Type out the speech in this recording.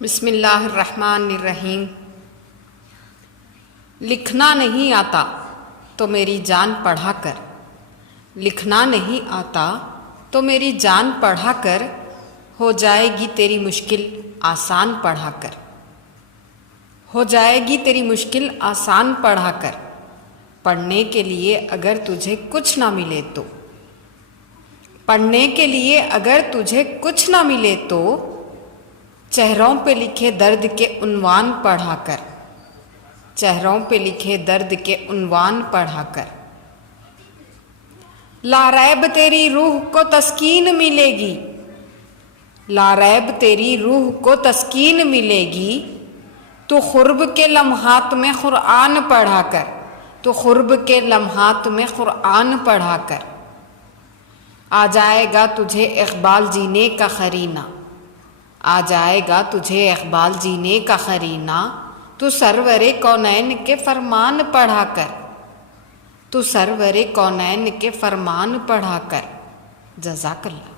बिस्मिल्लाहिर्रहमानिर्रहीम। लिखना नहीं आता तो मेरी जान पढ़ा कर, लिखना नहीं आता तो मेरी जान पढ़ा कर, हो जाएगी तेरी मुश्किल आसान पढ़ा कर, हो जाएगी तेरी मुश्किल आसान पढ़ा कर। पढ़ने के लिए अगर तुझे कुछ ना मिले तो, पढ़ने के लिए अगर तुझे कुछ ना मिले तो, चेहरों पे लिखे दर्द के उन्वान पढ़ा कर, चेहरों पे लिखे दर्द के उन्वान पढ़ा कर। लारैब तेरी रूह को तस्कीन मिलेगी, लारैब तेरी रूह को तस्कीन मिलेगी, तो खुर्ब के लम्हात में कुरान पढ़ा कर, तो खुर्ब के लम्हात में कुरान पढ़ा कर। आ जाएगा तुझे इक़बाल जीने का क़रीना, आ जाएगा तुझे इक़बाल जीने का क़रीना, तू सरवरे कौनैन के फरमान पढ़ा कर, तू सरवरे कौनैन के फरमान पढ़ा कर। जज़ाकल्लाह।